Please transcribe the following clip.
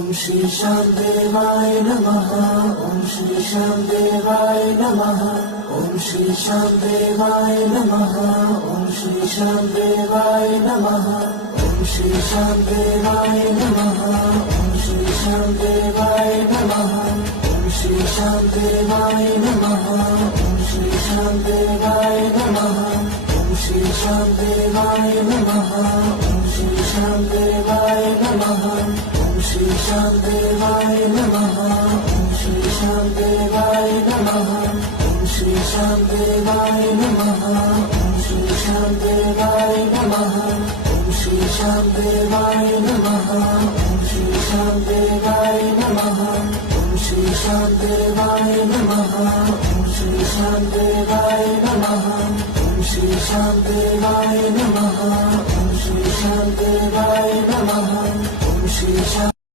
श्री श्याम देवाय नमः। ओम श्री श्याम देवाय नमः। ओम श्री श्याम देवाय नमः। ओम श्री श्याम देवाय नमः। ओम श्री श्याम देवाय नमः। ओम श्री श्याम देवाय नमः। ओम श्री श्याम देवाय नमः। ओम श्री श्याम देवाय नमः। ओम श्री श्याम देवाय नमः। ओम श्री श्याम देवाय नमः। ओम श्री श्याम देवाय नमः। ओम श्री श्याम देवाय नमः। ओम श्री श्याम देवाय नमः। ओम श्री श्याम देवाय नमः। ओम श्री श्याम देवाय नमः। ओम श्री श्याम देवाय नमः। ओम श्री श्याम देवाय